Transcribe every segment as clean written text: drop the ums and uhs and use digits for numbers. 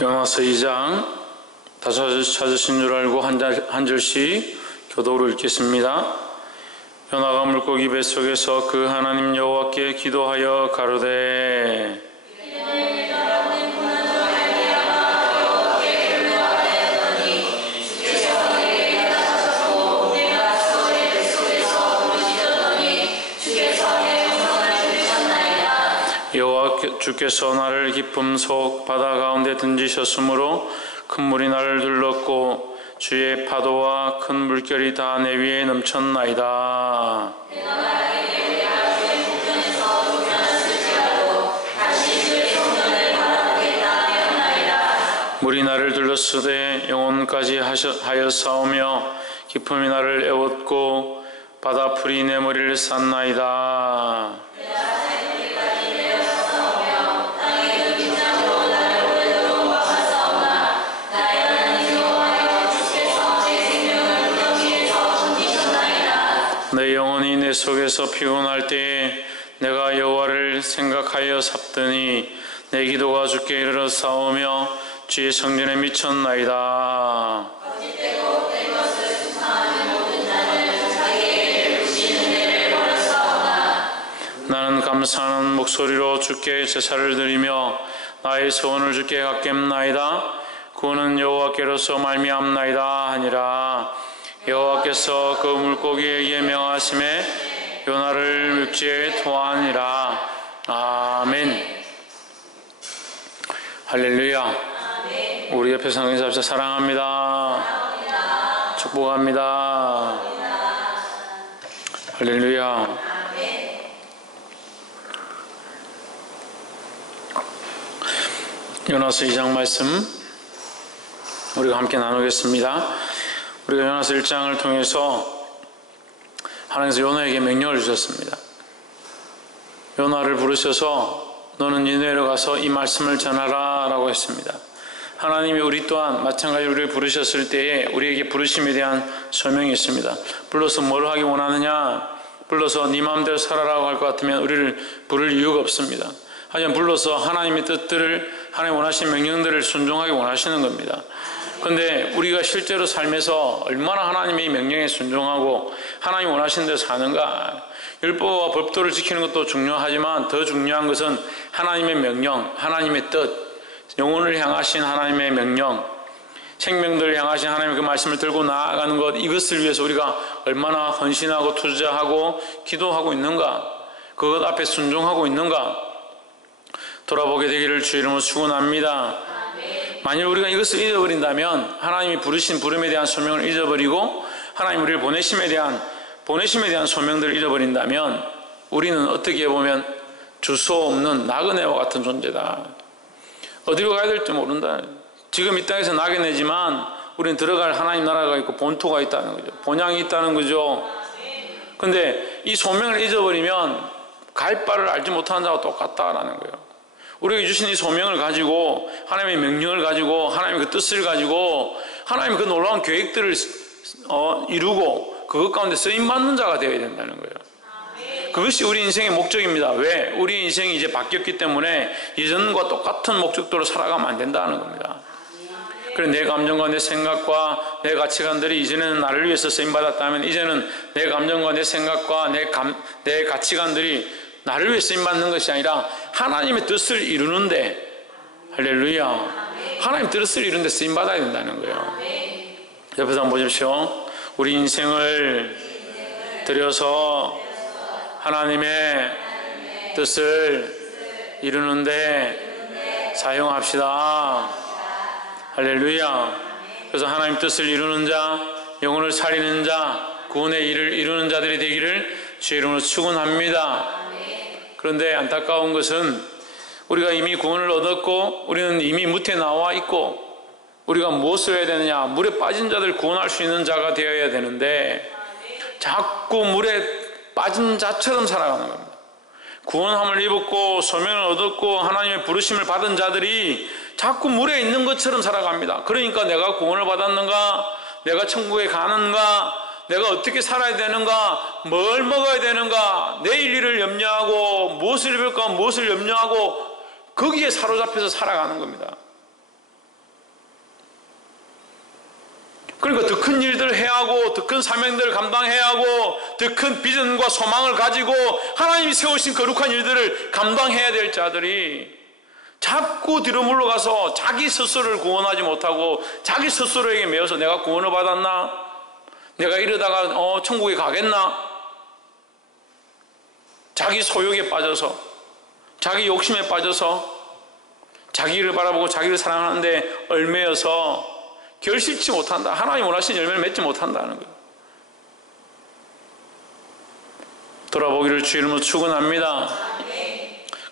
요나서 2장 다 찾으신 줄 알고 한 절씩 교독으로 읽겠습니다. 요나가 물고기 뱃속에서 그 하나님 여호와께 기도하여 가로되 주께서 나를 깊음 속 바다 가운데 던지셨으므로 큰 물이 나를 둘렀고 주의 파도와 큰 물결이 다 내 위에 넘쳤나이다. 물이 나를 둘렀으되 영혼까지 하였사오며 깊음이 나를 애웠고 바다 풀이 내 머리를 쌌나이다. 내 영혼이 내 속에서 피곤할 때에 내가 여호와를 생각하여 삽더니 내 기도가 주께 이르러 싸우며 주의 성전에 미쳤나이다. 나는 감사하는 목소리로 주께 제사를 드리며 나의 소원을 주께 갚겠나이다. 구원은 여호와께로서 말미암나이다 하니라. 여호와께서 그 물고기에 의해 명하심에 요나를 육지에 토하니라. 아멘. 할렐루야. 아멘. 우리 옆에 성경에서 합시다. 사랑합니다. 사랑합니다. 축복합니다. 사랑합니다. 할렐루야. 아멘. 요나서 2장 말씀 우리가 함께 나누겠습니다. 우리가 요나서 1장을 통해서 하나님께서 요나에게 명령을 주셨습니다. 요나를 부르셔서 너는 니느웨로 가서 이 말씀을 전하라 라고 했습니다. 하나님이 우리 또한 마찬가지로 우리를 부르셨을 때에 우리에게 부르심에 대한 설명이 있습니다. 불러서 뭘 하기 원하느냐, 불러서 네 마음대로 살아라고 할 것 같으면 우리를 부를 이유가 없습니다. 하지만 불러서 하나님의 뜻들을, 하나님 원하시는 명령들을 순종하기 원하시는 겁니다. 그런데 우리가 실제로 삶에서 얼마나 하나님의 명령에 순종하고 하나님 원하시는 대로 사는가, 율법과 법도를 지키는 것도 중요하지만 더 중요한 것은 하나님의 명령, 하나님의 뜻, 영혼을 향하신 하나님의 명령, 생명들을 향하신 하나님의 그 말씀을 들고 나아가는 것, 이것을 위해서 우리가 얼마나 헌신하고 투자하고 기도하고 있는가, 그것 앞에 순종하고 있는가 돌아보게 되기를 주 이름으로 축원합니다. 만일 우리가 이것을 잊어버린다면, 하나님이 부르신 부름에 대한 소명을 잊어버리고 하나님 우리를 보내심에 대한 소명들을 잊어버린다면 우리는 어떻게 보면 주소 없는 나그네와 같은 존재다. 어디로 가야 될지 모른다. 지금 이 땅에서 나그네지만 우리는 들어갈 하나님 나라가 있고 본토가 있다는 거죠. 본향이 있다는 거죠. 근데 이 소명을 잊어버리면 갈 바를 알지 못하는 자와 똑같다라는 거예요. 우리에게 주신 이 소명을 가지고, 하나님의 명령을 가지고, 하나님의 그 뜻을 가지고, 하나님의 그 놀라운 계획들을 이루고 그것 가운데 쓰임받는 자가 되어야 된다는 거예요. 그것이 우리 인생의 목적입니다. 왜? 우리 인생이 이제 바뀌었기 때문에 예전과 똑같은 목적도로 살아가면 안 된다는 겁니다. 그래서 내 감정과 내 생각과 내 가치관들이 이전에는 나를 위해서 쓰임받았다면 이제는 내 감정과 내 생각과 내 가치관들이 나를 위해 쓰임받는 것이 아니라 하나님의 뜻을 이루는데, 할렐루야, 하나님의 뜻을 이루는데 쓰임받아야 된다는 거예요. 옆에서 한번 보십시오. 우리 인생을 들여서 하나님의 뜻을 이루는데 사용합시다. 할렐루야. 그래서 하나님 뜻을 이루는 자, 영혼을 살리는 자, 구원의 일을 이루는 자들이 되기를 주의 이름으로 축원합니다. 그런데 안타까운 것은 우리가 이미 구원을 얻었고 우리는 이미 무태 나와 있고, 우리가 무엇을 해야 되느냐, 물에 빠진 자들 구원할 수 있는 자가 되어야 되는데 자꾸 물에 빠진 자처럼 살아가는 겁니다. 구원함을 입었고 소명을 얻었고 하나님의 부르심을 받은 자들이 자꾸 물에 있는 것처럼 살아갑니다. 그러니까 내가 구원을 받았는가, 내가 천국에 가는가, 내가 어떻게 살아야 되는가, 뭘 먹어야 되는가, 내일 일을 염려하고 무엇을 입을까 무엇을 염려하고 거기에 사로잡혀서 살아가는 겁니다. 그러니까 더 큰 일들을 해야 하고 더 큰 사명들을 감당해야 하고 더 큰 비전과 소망을 가지고 하나님이 세우신 거룩한 일들을 감당해야 될 자들이 자꾸 뒤로 물러가서 자기 스스로를 구원하지 못하고 자기 스스로에게 매여서 내가 구원을 받았나? 내가 이러다가 천국에 가겠나? 자기 소욕에 빠져서 자기 욕심에 빠져서 자기를 바라보고 자기를 사랑하는데 얽매여서 결실치 못한다. 하나님 원하시는 열매를 맺지 못한다는 거예요. 돌아보기를 주 이름으로 축원합니다.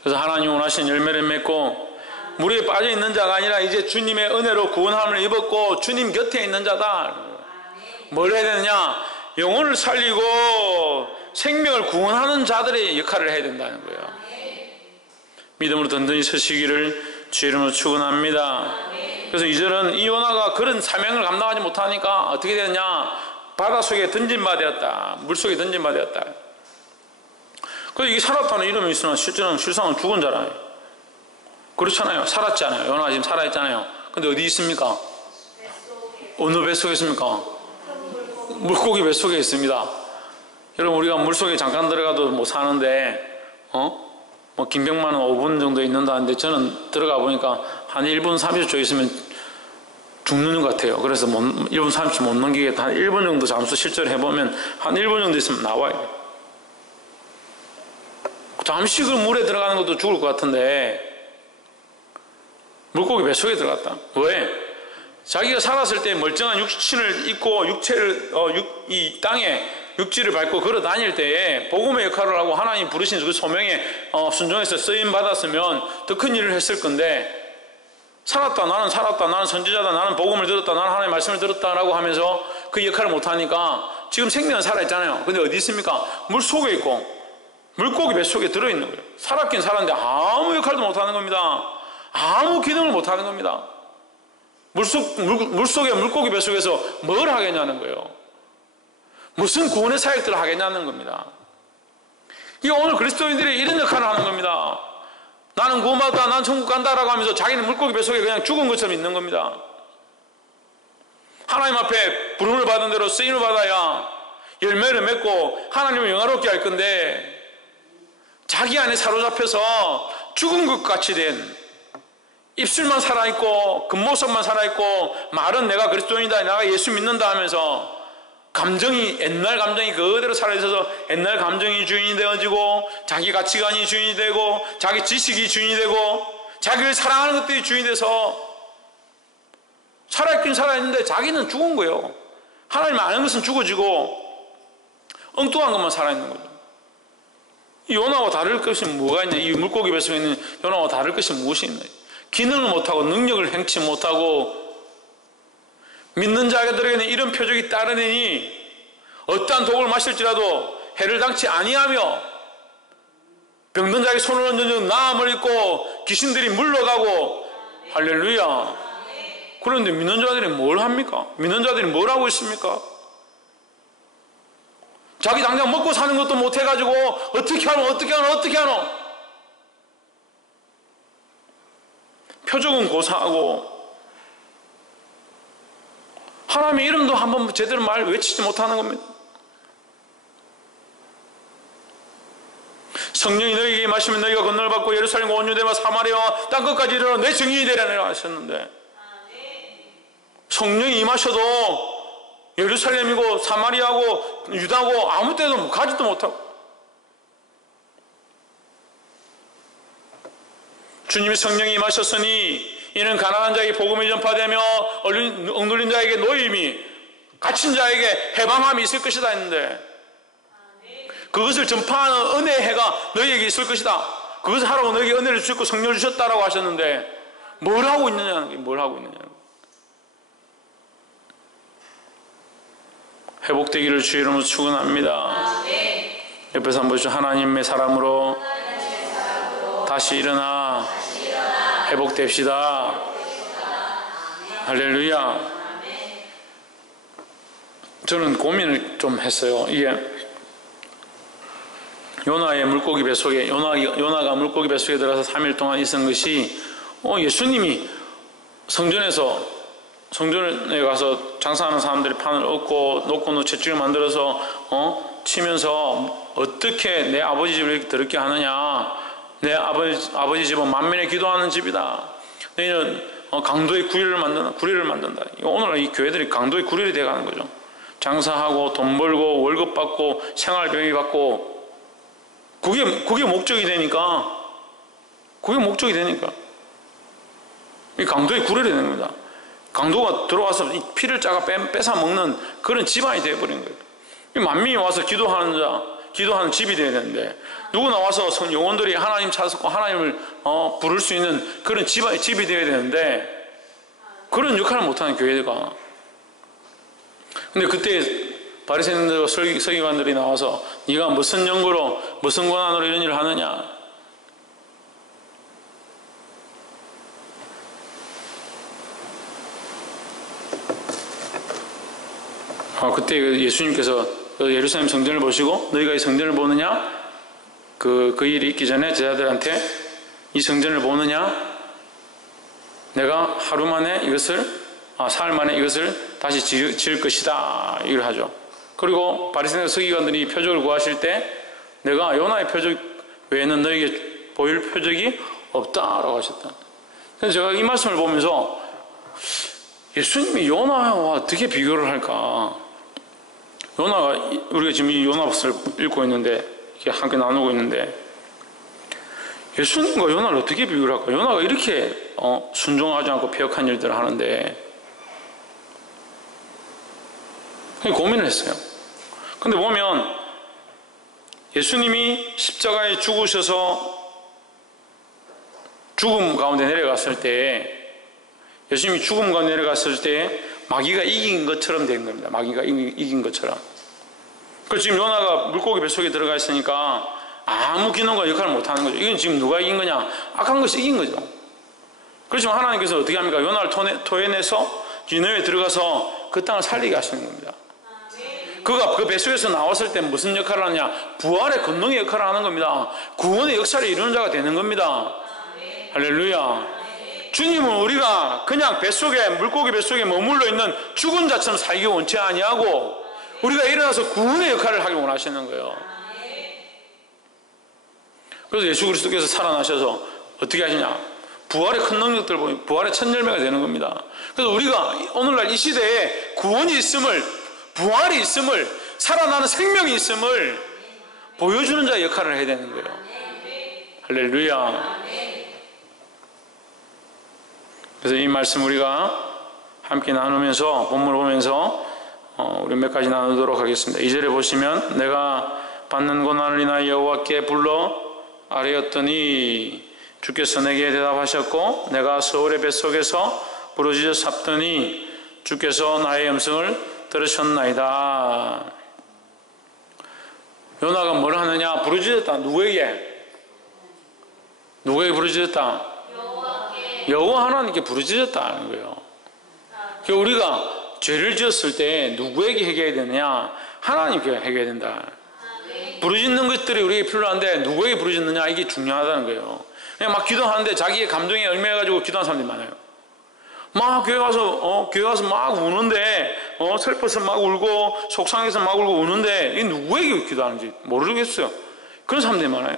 그래서 하나님 원하시는 열매를 맺고 물에 빠져 있는 자가 아니라 이제 주님의 은혜로 구원함을 입었고 주님 곁에 있는 자다. 뭘 해야 되느냐? 영혼을 살리고 생명을 구원하는 자들의 역할을 해야 된다는 거예요. 믿음으로 든든히 서시기를 주 이름으로 축원합니다. 그래서 이제는 이 요나가 그런 사명을 감당하지 못하니까 어떻게 되느냐? 바닷속에 던진 바 되었다. 물속에 던진 바 되었다. 그래서 이게 살았다는 이름이 있으나 실제로는 실상은 죽은 자라요. 그렇잖아요. 살았잖아요. 요나가 지금 살아있잖아요. 근데 어디 있습니까? 어느 뱃속에 있습니까? 물고기 뱃속에 있습니다. 여러분, 우리가 물속에 잠깐 들어가도 뭐 사는데 뭐 김병만은 5분 정도 있는다는데 저는 들어가 보니까 한 1분 30초 있으면 죽는 것 같아요. 그래서 1분 30초 못 넘기겠다. 한 1분 정도 잠수 실제로 해보면 한 1분 정도 있으면 나와요. 잠시 그 물에 들어가는 것도 죽을 것 같은데 물고기 뱃속에 들어갔다. 왜? 자기가 살았을 때 멀쩡한 육신을 입고 육체를 이 땅에 육지를 밟고 걸어 다닐 때에 복음의 역할을 하고 하나님 부르신 그 소명에 순종해서 쓰임 받았으면 더 큰 일을 했을 건데 살았다, 나는 살았다, 나는 선지자다, 나는 복음을 들었다, 나는 하나님의 말씀을 들었다라고 하면서 그 역할을 못하니까 지금 생명은 살아있잖아요. 근데 어디 있습니까? 물속에 있고 물고기 뱃속에 들어있는 거예요. 살았긴 살았는데 아무 역할도 못하는 겁니다. 아무 기능을 못하는 겁니다. 물속에 물고기 뱃속에서 뭘 하겠냐는 거예요. 무슨 구원의 사역들을 하겠냐는 겁니다. 이게 오늘 그리스도인들이 이런 역할을 하는 겁니다. 나는 구원받았다, 난 천국 간다라고 하면서 자기는 물고기 뱃속에 그냥 죽은 것처럼 있는 겁니다. 하나님 앞에 부름을 받은 대로 쓰임을 받아야 열매를 맺고 하나님을 영화롭게 할 건데 자기 안에 사로잡혀서 죽은 것 같이 된 입술만 살아있고 겉모습만 살아있고 말은 내가 그리스도인이다, 내가 예수 믿는다 하면서 감정이 옛날 감정이 그대로 살아있어서 옛날 감정이 주인이 되어지고 자기 가치관이 주인이 되고 자기 지식이 주인이 되고 자기를 사랑하는 것들이 주인이 돼서 살아있긴 살아있는데 자기는 죽은 거예요. 하나님 아는 것은 죽어지고 엉뚱한 것만 살아있는 거죠. 이 요나와 다를 것이 뭐가 있냐? 이 물고기 뱃속에 있는 요나와 다를 것이 무엇이 있냐? 기능을 못하고 능력을 행치 못하고 믿는 자들에게는 이런 표적이 따르느니 어떠한 독을 마실지라도 해를 당치 아니하며 병든 자에게 손을 얹은 나음을 입고 귀신들이 물러가고 할렐루야. 그런데 믿는 자들이 뭘 합니까? 믿는 자들이 뭘 하고 있습니까? 자기 당장 먹고 사는 것도 못 해가지고 어떻게 하노? 표적은 고사하고 하나님의 이름도 한번 제대로 외치지 못하는 겁니다. 성령이 너희에게 임하시면 너희가 건너를 받고 예루살렘과 온 유대와 사마리아와 땅끝까지 이르러 내 증인이 되리라 하셨는데 성령이 임하셔도 예루살렘이고 사마리아고 유다고 아무 데도 가지도 못하고 주님의 성령이 임하셨으니 이는 가난한 자에게 복음이 전파되며 억눌린 자에게 노임이 갇힌 자에게 해방함이 있을 것이다 했는데 그것을 전파하는 은혜의 해가 너희에게 있을 것이다. 그것을 하라고 너희에게 은혜를 주셨고 성령을 주셨다라고 하셨는데 뭘 하고 있느냐는 거예요. 뭘 하고 있느냐는 거예요. 회복되기를 주의 이름으로 축원합니다. 옆에서 한번 보시죠. 하나님의 사람으로 다시 일어나 회복됩시다. 할렐루야. 저는 고민을 좀 했어요. 이게 요나의 물고기 뱃속에 요나가 물고기 뱃속에 들어가서 3일 동안 있은 것이 예수님이 성전에서 성전에 가서 장사하는 사람들이 판을 엎고 놓고 채찍을 만들어서 치면서 어떻게 내 아버지 집을 이렇게 더럽게 하느냐, 내 아버지 집은 만민의 기도하는 집이다, 너희는 강도의 구리를 만든다. 오늘날 이 교회들이 강도의 구리를 돼가는 거죠. 장사하고 돈 벌고 월급 받고 생활병이 받고, 그게 목적이 되니까 이 강도의 구리를 되는 겁니다. 강도가 들어와서 이 피를 짜가 뺏어 먹는 그런 집안이 되어버린 거예요. 이 만민이 와서 기도하는 집이 되어야 되는데, 누구 나와서 영혼들이 하나님 찾고 하나님을 부를 수 있는 그런 집이 되어야 되는데, 그런 역할을 못하는 교회가. 근데 그때 바리새인들과 서기관들이 나와서 네가 무슨 연고로 무슨 권한으로 이런 일을 하느냐, 그때 예수님께서 예루살렘 성전을 보시고 너희가 이 성전을 보느냐, 그 일이 있기 전에 제자들한테 이 성전을 보느냐, 내가 사흘 만에 이것을 다시 지을 것이다, 이걸 하죠. 그리고 바리새인과 서기관들이 표적을 구하실 때 내가 요나의 표적 외에는 너에게 보일 표적이 없다라고 하셨다. 그래서 제가 이 말씀을 보면서 예수님이 요나와 어떻게 비교를 할까? 요나가, 우리가 지금 이 요나서를 읽고 있는데, 이렇게 함께 나누고 있는데, 예수님과 요나를 어떻게 비교를 할까? 요나가 이렇게 순종하지 않고 패역한 일들을 하는데, 고민을 했어요. 근데 보면 예수님이 십자가에 죽으셔서 죽음 가운데 내려갔을 때, 예수님이 죽음 가운데 내려갔을 때 마귀가 이긴 것처럼 된 겁니다. 마귀가 이긴 것처럼. 그래서 지금 요나가 물고기 뱃속에 들어가 있으니까 아무 기능과 역할을 못하는 거죠. 이건 지금 누가 이긴 거냐? 악한 것이 이긴 거죠. 그렇지만 하나님께서 어떻게 합니까? 요나를 토해내서 니느웨에 들어가서 그 땅을 살리게 하시는 겁니다. 그가 그 뱃속에서 나왔을 때 무슨 역할을 하느냐? 부활의 권능의 역할을 하는 겁니다. 구원의 역사를 이루는 자가 되는 겁니다. 할렐루야. 주님은 우리가 그냥 물고기 뱃속에 머물러 있는 죽은 자처럼 살기 원치 아니하고, 우리가 일어나서 구원의 역할을 하기 원하시는 거예요. 그래서 예수 그리스도께서 살아나셔서 어떻게 하시냐? 부활의 큰 능력들 보면 부활의 첫 열매가 되는 겁니다. 그래서 우리가 오늘날 이 시대에 구원이 있음을, 부활이 있음을, 살아나는 생명이 있음을 보여주는 자의 역할을 해야 되는 거예요. 할렐루야. 그래서 이 말씀 우리가 함께 나누면서, 본문을 보면서 우리 몇 가지 나누도록 하겠습니다. 2절에 보시면 내가 받는 고난을 인하여 여호와께 불러 아뢰었더니 주께서 내게 대답하셨고, 내가 서울의 뱃속에서 부르짖어 삽더니 주께서 나의 음성을 들으셨나이다. 요나가 뭘 하느냐? 부르짖었다. 누구에게 부르짖었다? 여호와 하나님께 부르짖었다는 거예요. 그러니까 우리가 죄를 지었을 때 누구에게 회개해야 되느냐? 하나님께 회개해야 된다. 부르짖는 것들이 우리에게 필요한데 누구에게 부르짖느냐? 이게 중요하다는 거예요. 그냥 막 기도하는데 자기의 감정에 얽매여가지고 기도하는 사람들이 많아요. 막 교회 가서 막 우는데, 슬퍼서 막 울고 속상해서 막 울고 우는데, 이게 누구에게 기도하는지 모르겠어요. 그런 사람들이 많아요.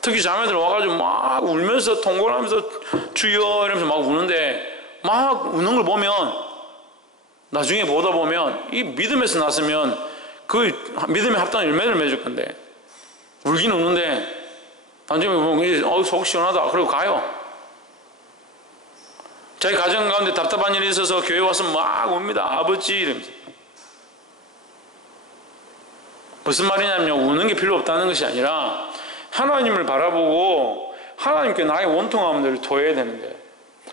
특히 자매들 와가지고 막 울면서 통곡하면서 주여 이러면서 막 우는데, 막 우는 걸 보면, 나중에 보다 보면 이 믿음에서 났으면 그 믿음에 합당한 열매를 맺을 건데, 울긴 우는데 나중에 보면 속 시원하다 그러고 가요. 자기 가정 가운데 답답한 일이 있어서 교회 와서 막 웁니다. 아버지 이러면서. 무슨 말이냐면요, 우는 게 필요 없다는 것이 아니라 하나님을 바라보고 하나님께 나의 원통함을 토해야 되는데,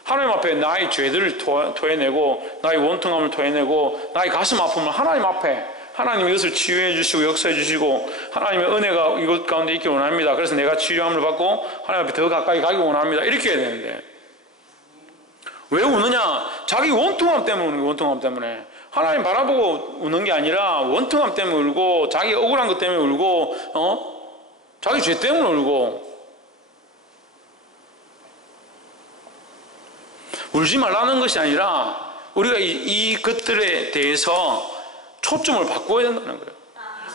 하나님 앞에 나의 죄들을 토해내고 나의 원통함을 토해내고 나의 가슴 아픔을 하나님 앞에, 하나님 이것을 치유해 주시고 역사해 주시고 하나님의 은혜가 이것 가운데 있기 원합니다. 그래서 내가 치유함을 받고 하나님 앞에 더 가까이 가기 원합니다. 이렇게 해야 되는데, 왜 우느냐? 자기 원통함 때문에 우는 거예요. 원통함 때문에. 하나님 바라보고 우는 게 아니라 원통함 때문에 울고, 자기 억울한 것 때문에 울고, 자기 죄 때문에 울고. 울지 말라는 것이 아니라 우리가 이 것들에 대해서 초점을 바꿔야 된다는 거예요.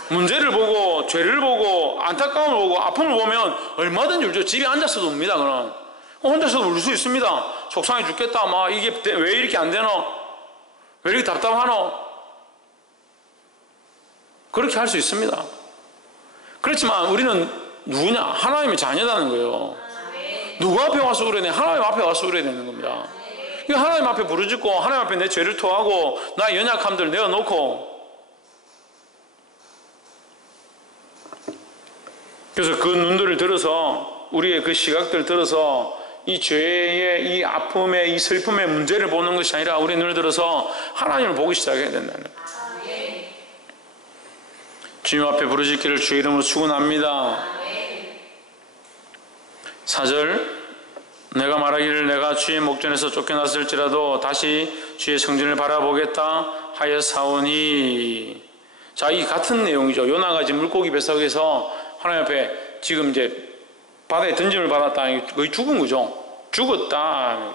문제를 보고 죄를 보고 안타까움을 보고 아픔을 보면 얼마든지 울죠. 집에 앉아서도 웁니다. 그럼 혼자서도 울 수 있습니다. 속상해 죽겠다. 막 이게 왜 이렇게 안 되노? 왜 이렇게 답답하노? 그렇게 할 수 있습니다. 그렇지만 우리는 누구냐? 하나님의 자녀라는 거예요. 누구 앞에 와서 울어야 돼? 하나님 앞에 와서 울어야 되는 겁니다. 하나님 앞에 부르짖고 하나님 앞에 내 죄를 토하고 나의 연약함들을 내어놓고, 그래서 그 눈들을 들어서 우리의 그 시각들을 들어서 이 죄의 이 아픔의 이 슬픔의 문제를 보는 것이 아니라 우리 눈을 들어서 하나님을 보기 시작해야 된다는 거예요. 주님 앞에 부르짖기를 주의 이름으로 축원합니다. 4절, 내가 말하기를 내가 주의 목전에서 쫓겨났을지라도 다시 주의 성전을 바라보겠다 하였사오니. 자, 이 같은 내용이죠. 요나가 지금 물고기 뱃속에서 하나님 앞에 지금 이제 바다에 던짐을 받았다. 거의 죽은 거죠. 죽었다.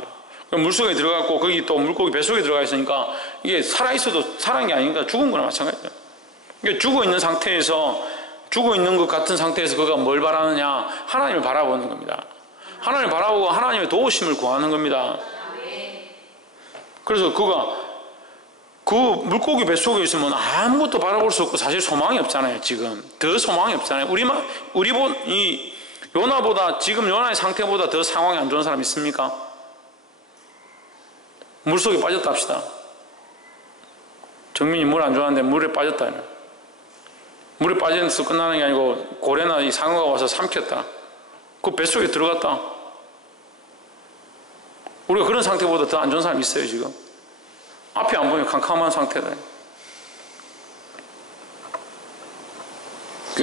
물속에 들어갔고 거기 또 물고기 뱃속에 들어가 있으니까 이게 살아있어도 살아난 게 아니니까 죽은 거나 마찬가지예요. 그러니까 죽어있는 상태에서, 죽어있는 것 같은 상태에서 그가 뭘 바라느냐? 하나님을 바라보는 겁니다. 하나님을 바라보고 하나님의 도우심을 구하는 겁니다. 그래서 그가 그 물고기 뱃속에 있으면 아무것도 바라볼 수 없고 사실 소망이 없잖아요. 지금 더 소망이 없잖아요. 이 요나보다, 지금 요나의 상태보다 더 상황이 안 좋은 사람 있습니까? 물속에 빠졌다 합시다. 정민이 물 안 좋아하는데 물에 빠졌다. 물에 빠져서 끝나는 게 아니고 고래나 이 상어가 와서 삼켰다. 그 뱃속에 들어갔다. 우리가 그런 상태보다 더 안 좋은 사람이 있어요. 지금 앞이 안 보이면 캄캄한 상태다.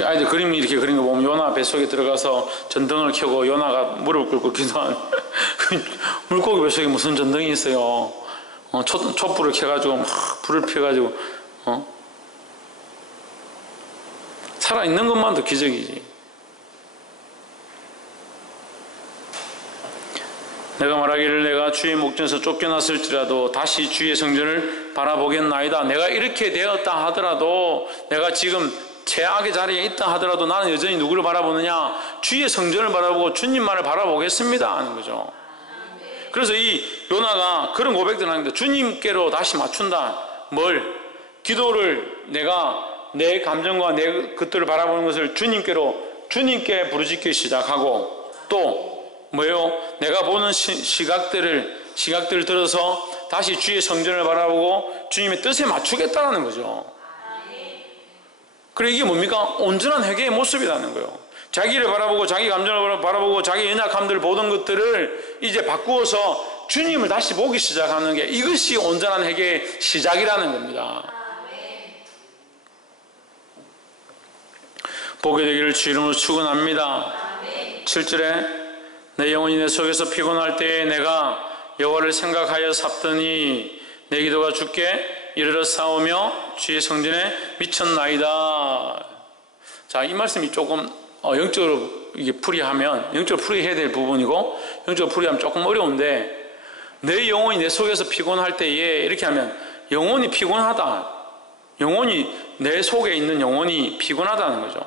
아이들 그림 이렇게 그린 거 보면 요나 뱃속에 들어가서 전등을 켜고 요나가 무릎을 꿇고 기도하는 물고기 뱃속에 무슨 전등이 있어요. 촛불을 켜가지고 막 불을 펴가지고 살아있는 것만도 기적이지. 내가 말하기를 내가 주의 목전에서 쫓겨났을지라도 다시 주의 성전을 바라보겠나이다. 내가 이렇게 되었다 하더라도, 내가 지금 최악의 자리에 있다 하더라도 나는 여전히 누구를 바라보느냐? 주의 성전을 바라보고 주님만을 바라보겠습니다 하는 거죠. 그래서 이 요나가 그런 고백들을 하는데, 주님께로 다시 맞춘다. 뭘? 기도를, 내가 내 감정과 내 것들을 바라보는 것을 주님께 부르짖기 시작하고, 또 뭐예요? 내가 보는 시각들을 들어서 다시 주의 성전을 바라보고 주님의 뜻에 맞추겠다는 거죠. 그래, 이게 뭡니까? 온전한 회개의 모습이라는 거예요. 자기를 바라보고 자기 감정을 바라보고 자기 연약함들을 보던 것들을 이제 바꾸어서 주님을 다시 보기 시작하는 게, 이것이 온전한 회개의 시작이라는 겁니다. 보게 되기를 주 이름으로 축원합니다. 7절에 내 영혼이 내 속에서 피곤할 때에 내가 여호와를 생각하여 삽더니 내 기도가 주께 이르러 싸우며 주의 성전에 미쳤나이다. 자, 이 말씀이 조금 영적으로 이게 영적으로 풀이해야 될 부분이고, 영적으로 풀이하면 조금 어려운데, 내 영혼이 내 속에서 피곤할 때에 이렇게 하면 영혼이 피곤하다. 내 속에 있는 영혼이 피곤하다는 거죠.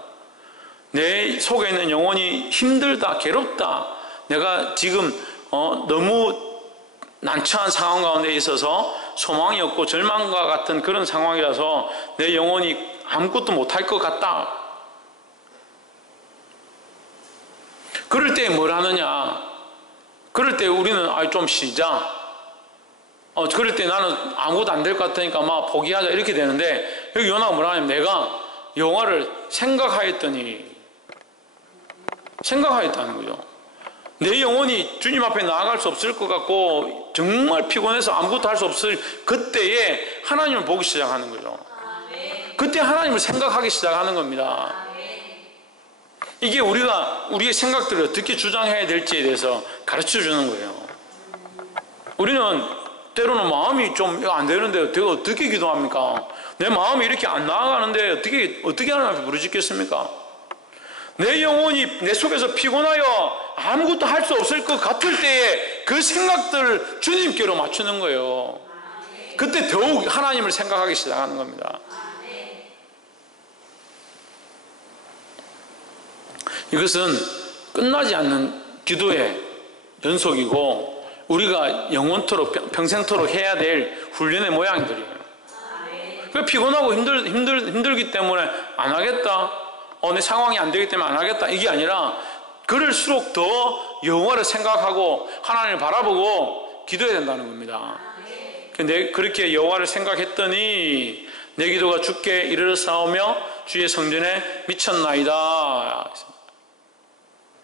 내 속에 있는 영혼이 힘들다, 괴롭다. 내가 지금 너무 난처한 상황 가운데 있어서 소망이 없고 절망과 같은 그런 상황이라서 내 영혼이 아무것도 못할 것 같다. 그럴 때 뭘 하느냐? 그럴 때 우리는 좀 쉬자. 그럴 때 나는 아무것도 안 될 것 같으니까 막 포기하자 이렇게 되는데, 여기 요나가 뭐라 하냐면 내가 여호와를 생각하였다는 거죠. 내 영혼이 주님 앞에 나아갈 수 없을 것 같고 정말 피곤해서 아무것도 할 수 없을 그때에 하나님을 보기 시작하는 거죠. 그때 하나님을 생각하기 시작하는 겁니다. 이게 우리의 생각들을 어떻게 주장해야 될지에 대해서 가르쳐 주는 거예요. 우리는 때로는 마음이 좀 안 되는데 내가 어떻게 기도합니까? 내 마음이 이렇게 안 나아가는데 어떻게 하나님 앞에 부르짖겠습니까? 내 영혼이 내 속에서 피곤하여 아무것도 할 수 없을 것 같을 때에 그 생각들을 주님께로 맞추는 거예요. 그때 더욱 하나님을 생각하기 시작하는 겁니다. 이것은 끝나지 않는 기도의 연속이고 우리가 영원토록 평생토록 해야 될 훈련의 모양들이에요. 그 피곤하고 힘들기 때문에 안 하겠다. 내 상황이 안 되기 때문에 안 하겠다. 이게 아니라 그럴수록 더 여호와를 생각하고 하나님을 바라보고 기도해야 된다는 겁니다. 근데 그렇게 여호와를 생각했더니 내 기도가 주께 이르렀사오며 주의 성전에 미쳤나이다.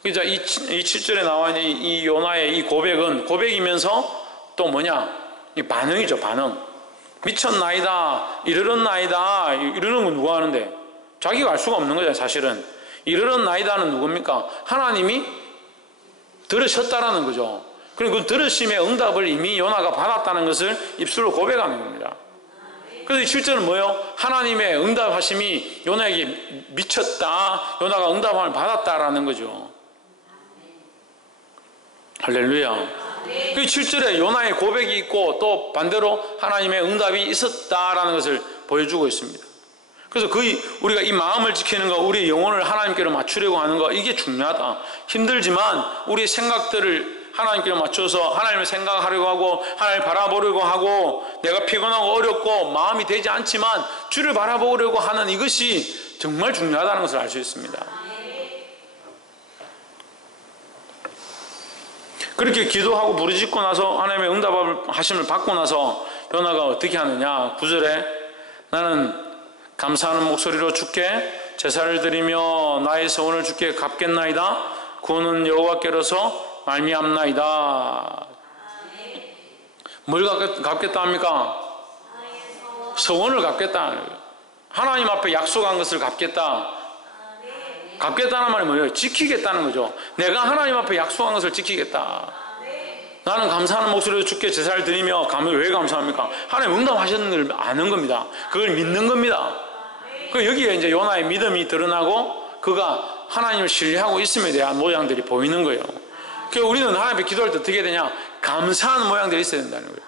그러니까 이 7절에 나와 있는 이 요나의 이 고백은 고백이면서 또 뭐냐? 이 반응이죠, 반응. 미쳤나이다, 이르렀나이다. 이러는 건 누가 하는데? 자기가 알 수가 없는 거잖아요, 사실은. 이르렀나이다는 누굽니까? 하나님이 들으셨다라는 거죠. 그리고 그 들으심의 응답을 이미 요나가 받았다는 것을 입술로 고백하는 겁니다. 그래서 이 7절은 뭐예요? 하나님의 응답하심이 요나에게 미쳤다, 요나가 응답함을 받았다라는 거죠. 할렐루야. 그 7절에 요나의 고백이 있고 또 반대로 하나님의 응답이 있었다라는 것을 보여주고 있습니다. 그래서 우리가 이 마음을 지키는 거, 우리의 영혼을 하나님께로 맞추려고 하는 거, 이게 중요하다. 힘들지만 우리의 생각들을 하나님께로 맞춰서 하나님을 생각하려고 하고 하나님을 바라보려고 하고 내가 피곤하고 어렵고 마음이 되지 않지만 주를 바라보려고 하는 이것이 정말 중요하다는 것을 알 수 있습니다. 그렇게 기도하고 부르짖고 나서 하나님의 응답하심을 받고 나서 요나가 어떻게 하느냐? 9절에 나는 감사하는 목소리로 주께 제사를 드리며 나의 서원을 주께 갚겠나이다. 구원은 여호와께로서 말미암나이다. 뭘 갚겠다 합니까? 서원을 갚겠다. 하나님 앞에 약속한 것을 갚겠다. 갚겠다는 말이 뭐예요? 지키겠다는 거죠. 내가 하나님 앞에 약속한 것을 지키겠다. 나는 감사하는 목소리로 주께 제사를 드리며 왜 감사합니까? 하나님 응답하셨는 걸 아는 겁니다. 그걸 믿는 겁니다. 여기에 이제 요나의 믿음이 드러나고 그가 하나님을 신뢰하고 있음에 대한 모양들이 보이는 거예요. 그래서 우리는 하나님 앞에 기도할 때 어떻게 되냐? 감사하는 모양들이 있어야 된다는 거예요.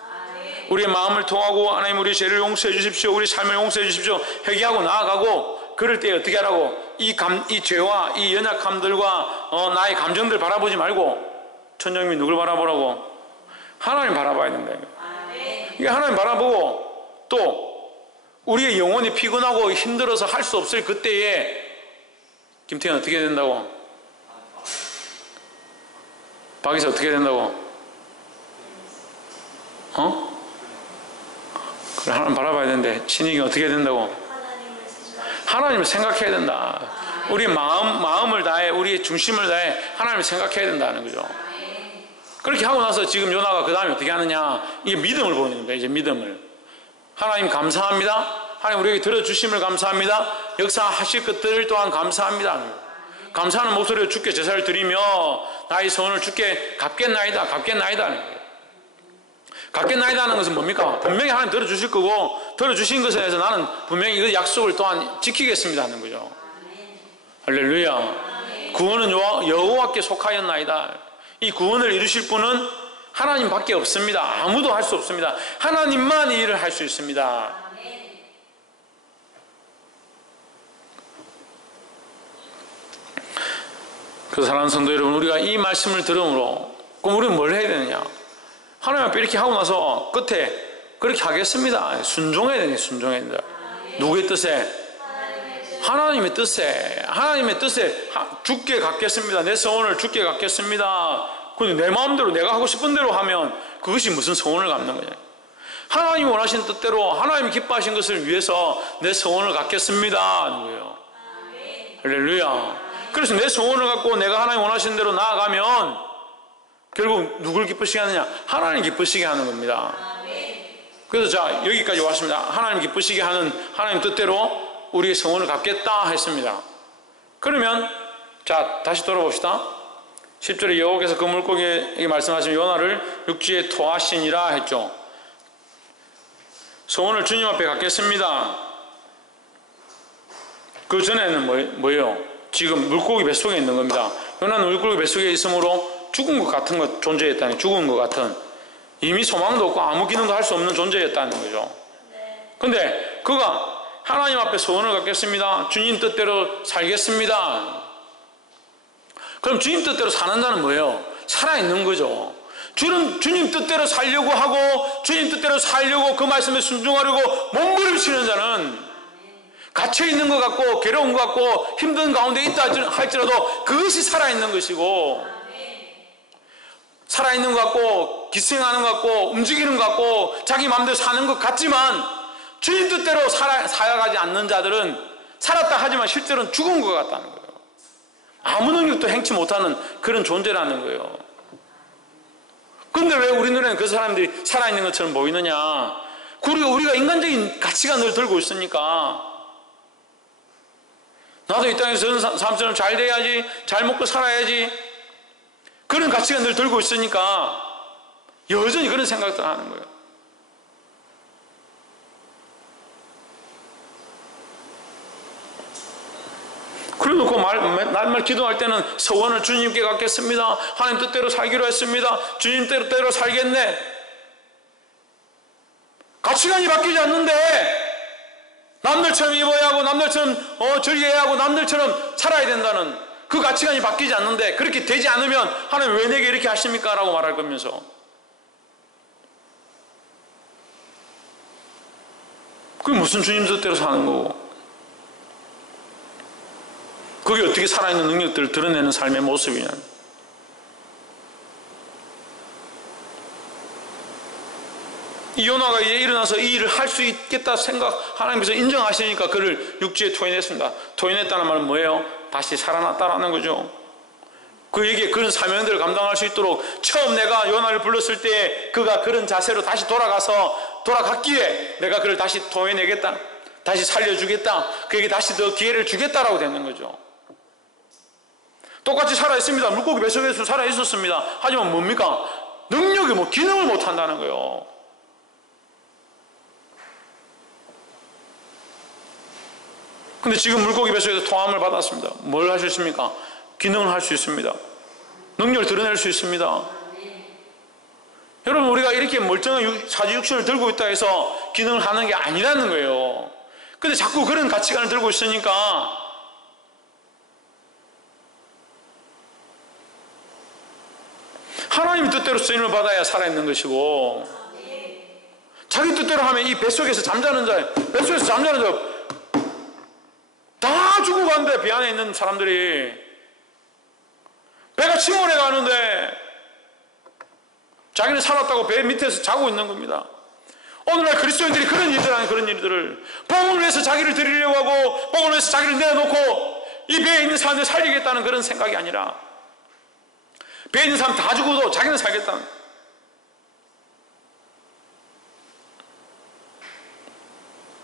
우리의 마음을 통하고 하나님 우리 죄를 용서해 주십시오. 우리 삶을 용서해 주십시오. 회개하고 나아가고 그럴 때 어떻게 하라고? 이 죄와 이 연약함들과 나의 감정들 바라보지 말고 천정님이 누굴 바라보라고? 하나님 바라봐야 된다. 이게 하나님 바라보고 또 우리의 영혼이 피곤하고 힘들어서 할 수 없을 그때에 김태현 어떻게 된다고? 박이사 어떻게 된다고? 그래, 하나님 바라봐야 되는데 신익이 어떻게 된다고? 하나님을 생각해야 된다. 우리의 마음을 다해 우리의 중심을 다해 하나님을 생각해야 된다는 거죠. 그렇게 하고 나서 지금 요나가 그 다음에 어떻게 하느냐? 이게 믿음을 보이는 거예요. 이제 믿음을. 하나님 감사합니다. 하나님 우리에게 들어주심을 감사합니다. 역사하실 것들 또한 감사합니다. 감사하는 목소리로 주께 제사를 드리며 나의 소원을 주께 갚겠나이다. 갚겠나이다. 갚겠나이다 하는 것은 뭡니까? 분명히 하나님 들어주실 거고 들어주신 것에 대해서 나는 분명히 그 약속을 또한 지키겠습니다 하는 거죠. 할렐루야. 구원은 여호와께 속하였나이다. 이 구원을 이루실 분은 하나님밖에 없습니다. 아무도 할 수 없습니다. 하나님만 이 일을 할 수 있습니다. 그래서 사랑하는 성도 여러분, 우리가 이 말씀을 들음으로 그럼 우리는 뭘 해야 되느냐? 하나님 앞에 이렇게 하고 나서 끝에 그렇게 하겠습니다. 순종해야 되네. 순종해야 된다. 누구의 뜻에? 하나님의 뜻에. 하나님의 뜻에 주께 갖겠습니다. 내 소원을 주께 갖겠습니다. 근데 내 마음대로 내가 하고 싶은 대로 하면 그것이 무슨 소원을 갚는 거냐? 하나님이 원하신 뜻대로 하나님이 기뻐하신 것을 위해서 내 소원을 갖겠습니다 하는 거예요. 할렐루야. 그래서 내 소원을 갖고 내가 하나님 원하시는 대로 나아가면 결국 누굴 기쁘시게 하느냐? 하나님 기쁘시게 하는 겁니다. 그래서 자 여기까지 왔습니다. 하나님 기쁘시게 하는 하나님 뜻대로 우리의 소원을 갚겠다 했습니다. 그러면 자 다시 돌아봅시다. 10절에 여호와께서 그 물고기에게 말씀하신 요나를 육지에 토하시니라 했죠. 소원을 주님 앞에 갖겠습니다. 그 전에는 뭐예요? 지금 물고기 뱃속에 있는 겁니다. 요나는 물고기 뱃속에 있으므로 죽은 것 같은 것 존재했다니, 죽은 것 같은, 이미 소망도 없고 아무 기능도 할 수 없는 존재였다는 거죠. 근데 그가 하나님 앞에 소원을 갖겠습니다. 주님 뜻대로 살겠습니다. 그럼 주님 뜻대로 사는 자는 뭐예요? 살아있는 거죠. 주님 뜻대로 살려고 하고 주님 뜻대로 살려고 그 말씀에 순종하려고 몸부림치는 자는 갇혀있는 것 같고 괴로운 것 같고 힘든 가운데 있다 할지라도 그것이 살아있는 것이고, 살아있는 것 같고 기생하는 것 같고 움직이는 것 같고 자기 마음대로 사는 것 같지만 주님 뜻대로 살아가지 않는 자들은 살았다 하지만 실제로는 죽은 것 같다는 거예요. 아무 능력도 행치 못하는 그런 존재라는 거예요. 그런데 왜 우리 눈에는 그 사람들이 살아있는 것처럼 보이느냐? 우리가 인간적인 가치관을 들고 있으니까, 나도 이 땅에서 저런 사람처럼 잘 돼야지, 잘 먹고 살아야지, 그런 가치관을 들고 있으니까 여전히 그런 생각들 하는 거예요. 그래놓고 날마다 기도할 때는 서원을 주님께 갖겠습니다. 하나님 뜻대로 살기로 했습니다. 주님 뜻대로 살겠네. 가치관이 바뀌지 않는데 남들처럼 입어야 하고 남들처럼 즐겨야 하고 남들처럼 살아야 된다는 그 가치관이 바뀌지 않는데, 그렇게 되지 않으면 하나님 왜 내게 이렇게 하십니까? 라고 말할 거면서, 그게 무슨 주님 뜻대로 사는 거고, 그게 어떻게 살아있는 능력들을 드러내는 삶의 모습이냐. 이 요나가 이제 일어나서 이 일을 할 수 있겠다 하나님께서 인정하시니까 그를 육지에 토해냈습니다. 토해냈다는 말은 뭐예요? 다시 살아났다라는 거죠. 그에게 그런 사명들을 감당할 수 있도록 처음 내가 요나를 불렀을 때 그가 그런 자세로 다시 돌아갔기에 내가 그를 다시 토해내겠다, 다시 살려주겠다, 그에게 다시 더 기회를 주겠다라고 되는 거죠. 똑같이 살아있습니다. 물고기 뱃속에서 살아있었습니다. 하지만 뭡니까? 능력이 기능을 못한다는 거예요. 근데 지금 물고기 뱃속에서 통함을 받았습니다. 뭘 하셨습니까? 기능을 할 수 있습니다. 능력을 드러낼 수 있습니다. 여러분, 우리가 이렇게 멀쩡한 사지육신을 들고 있다 해서 기능을 하는 게 아니라는 거예요. 근데 자꾸 그런 가치관을 들고 있으니까 하나님의 뜻대로 쓰임을 받아야 살아있는 것이고, 자기 뜻대로 하면 이 뱃속에서 잠자는 자 다 죽고 가는데, 배 안에 있는 사람들이 배가 침몰해 가는데 자기는 살았다고 배 밑에서 자고 있는 겁니다. 오늘날 그리스도인들이 그런 일들 하는, 그런 일들을 복음을 위해서 자기를 드리려고 하고 복음을 위해서 자기를 내어놓고 이 배에 있는 사람들 살리겠다는 그런 생각이 아니라, 배에 있는 사람 다 죽어도 자기는 살겠다는,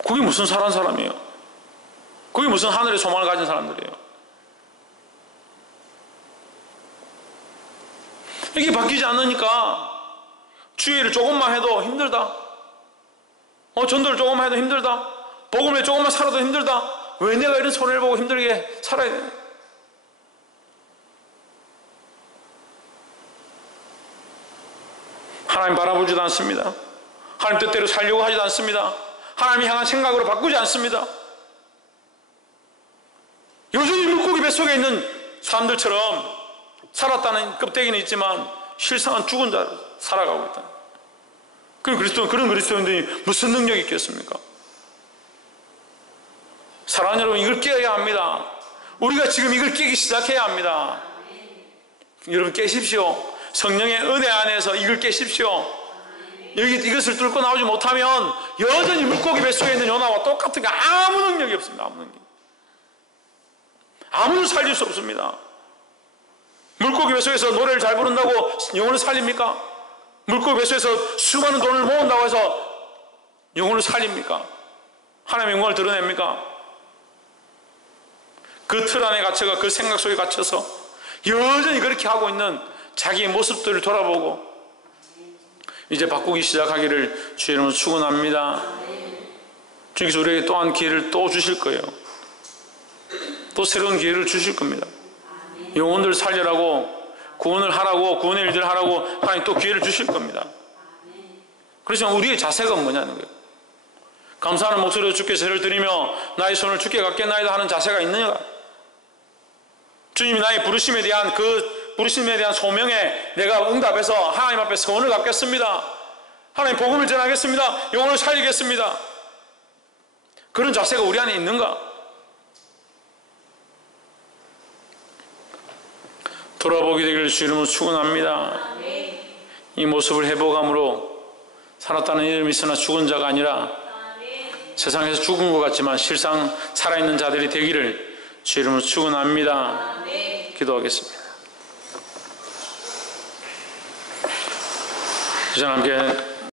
그게 무슨 살아난 사람이에요? 그게 무슨 하늘의 소망을 가진 사람들이에요? 이게 바뀌지 않으니까 주의를 조금만 해도 힘들다, 전도를 조금만 해도 힘들다, 복음을 조금만 살아도 힘들다, 왜 내가 이런 손해를 보고 힘들게 살아야 돼? 하나님 바라보지도 않습니다. 하나님 뜻대로 살려고 하지도 않습니다. 하나님 향한 생각으로 바꾸지 않습니다. 여전히 물고기 뱃속에 있는 사람들처럼 살았다는 껍데기는 있지만 실상은 죽은 자로 살아가고 있다. 그런 그리스도인들이 무슨 능력이 있겠습니까? 사랑하는 여러분, 이걸 깨야 합니다. 우리가 지금 이걸 깨기 시작해야 합니다. 여러분, 깨십시오. 성령의 은혜 안에서 이걸 깨십시오. 이것을 뚫고 나오지 못하면 여전히 물고기 뱃속에 있는 요나와 똑같은 게 아무 능력이 없습니다. 아무 능력. 아무도 살릴 수 없습니다. 물고기 뱃속에서 노래를 잘 부른다고 영혼을 살립니까? 물고기 뱃속에서 수많은 돈을 모은다고 해서 영혼을 살립니까? 하나님의 영광을 드러냅니까? 그 틀 안에 갇혀가 그 생각 속에 갇혀서 여전히 그렇게 하고 있는 자기의 모습들을 돌아보고 이제 바꾸기 시작하기를 주의 이름으로 축원합니다. 주님께서 우리에게 또한 기회를 또 주실 거예요. 또 새로운 기회를 주실 겁니다. 영혼들 살리라고, 구원을 하라고, 구원의 일들을 하라고 하나님 또 기회를 주실 겁니다. 그렇지만 우리의 자세가 뭐냐는 거예요. 감사하는 목소리로 주께 제를 드리며 나의 손을 주께 갖겠나이다 하는 자세가 있느냐. 주님이 나의 부르심에 대한 그 부르심에 대한 소명에 내가 응답해서 하나님 앞에 서원을 갚겠습니다. 하나님 복음을 전하겠습니다. 영혼을 살리겠습니다. 그런 자세가 우리 안에 있는가? 돌아보게 되기를 주 이름으로 축원합니다. 이 모습을 회복함으로 살았다는 이름이 있으나 죽은 자가 아니라 세상에서 죽은 것 같지만 실상 살아있는 자들이 되기를 주 이름으로 축원합니다. 기도하겠습니다. 이제 함께